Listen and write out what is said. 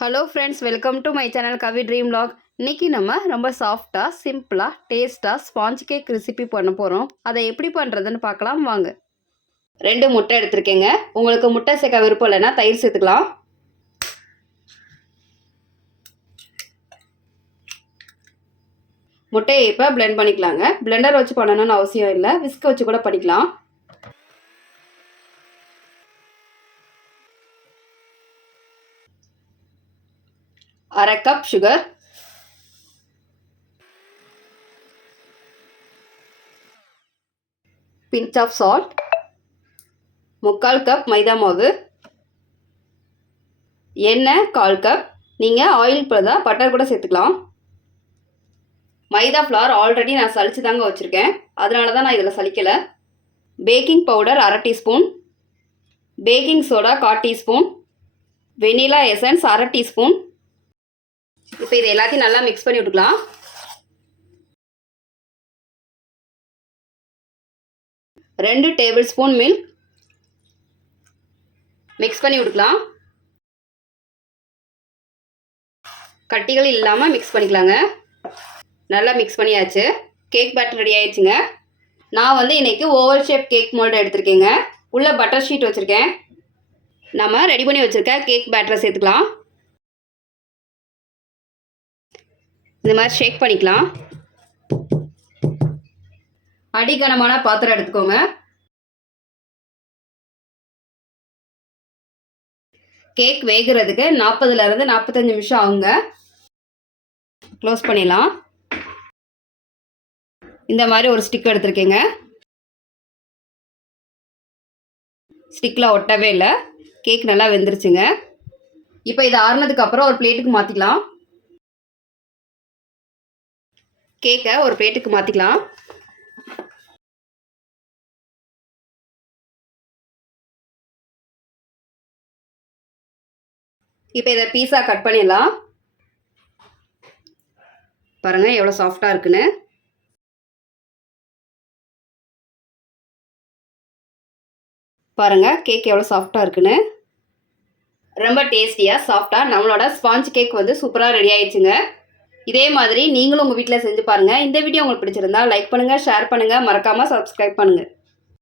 Hello friends, welcome to my channel Kavi dream vlog. இன்றைக்கி நம்ம ரொம்ப சாஃப்டாக சிம்பிளாக டேஸ்ட்டாக ஸ்பாஞ்ச் கேக் ரெசிபி பண்ண போகிறோம். அதை எப்படி பண்ணுறதுன்னு பார்க்கலாம் வாங்க. 2 முட்டை எடுத்துருக்கேங்க. உங்களுக்கு முட்டை சேர்க்க விருப்பம் இல்லைன்னா தயிர் சேர்த்துக்கலாம். முட்டையை இப்போ பிளெண்ட் பண்ணிக்கலாங்க. பிளெண்டர் வச்சு பண்ணணும்னு அவசியம் இல்லை, விஸ்க் வச்சு கூட பண்ணிக்கலாம். அரை cup sugar, pinch of salt, 3/4 cup maida மாவு, எண்ணெய் 1/4 கப். நீங்கள் ஆயில் பதிலாக பட்டர் கூட சேர்த்துக்கலாம். மைதா ஃப்ளார் ஆல்ரெடி நான் சலிச்சு தாங்க வச்சுருக்கேன், அதனால தான் நான் இதில் சலிக்கலை. பேக்கிங் பவுடர் அரை teaspoon, baking soda 1/4 teaspoon, vanilla essence அரை டீஸ்பூன். இப்போ இதை எல்லாத்தையும் நல்லா மிக்ஸ் பண்ணி விட்டுக்கலாம். ரெண்டு டேபிள் ஸ்பூன் மில்க் மிக்ஸ் பண்ணி விட்டுக்கலாம். கட்டிகள் இல்லாமல் மிக்ஸ் பண்ணிக்கலாங்க. நல்லா மிக்ஸ் பண்ணியாச்சு. கேக் பேட்டர் ரெடி ஆயிடுச்சுங்க. நான் வந்து இன்றைக்கி ஓவல் ஷேப் கேக் மோல்டு எடுத்திருக்கேங்க. உள்ள பட்டர் ஷீட் வச்சுருக்கேன். நம்ம ரெடி பண்ணி வச்சுருக்க கேக் பேட்டரை சேர்த்துக்கலாம். இந்த மாதிரி ஷேக் பண்ணிக்கலாம். அடிகனமான பாத்திரம் எடுத்துக்கோங்க. கேக் வேகிறதுக்கு 40லேருந்து 45 நிமிஷம் ஆகுங்க. க்ளோஸ் பண்ணிடலாம். இந்த மாதிரி ஒரு ஸ்டிக் எடுத்துருக்கேங்க. ஸ்டிக்கில் ஒட்டவே இல்லை. கேக் நல்லா வெந்துருச்சுங்க. இப்போ இதை ஆறுனதுக்கு அப்புறம் ஒரு பிளேட்டுக்கு மாற்றிக்கலாம். கேக்கை ஒரு பிளேட்டுக்கு மாற்றிக்கலாம். இப்போ இதை பீஸா கட் பண்ணிடலாம். பாருங்கள் எவ்வளோ சாஃப்டாக இருக்குன்னு. பாருங்கள் கேக் எவ்வளோ சாஃப்டாக இருக்குன்னு. ரொம்ப டேஸ்டியாக சாஃப்டாக நம்மளோட ஸ்பாஞ்ச் கேக் வந்து சூப்பராக ரெடி ஆயிடுச்சுங்க. இதே மாதிரி நீங்களும் உங்கள் வீட்டில் செஞ்சு பாருங்கள். இந்த வீடியோ உங்களுக்கு பிடிச்சிருந்தா லைக் பண்ணுங்கள், ஷேர் பண்ணுங்கள், மறக்காமல் சப்ஸ்கிரைப் பண்ணுங்கள்.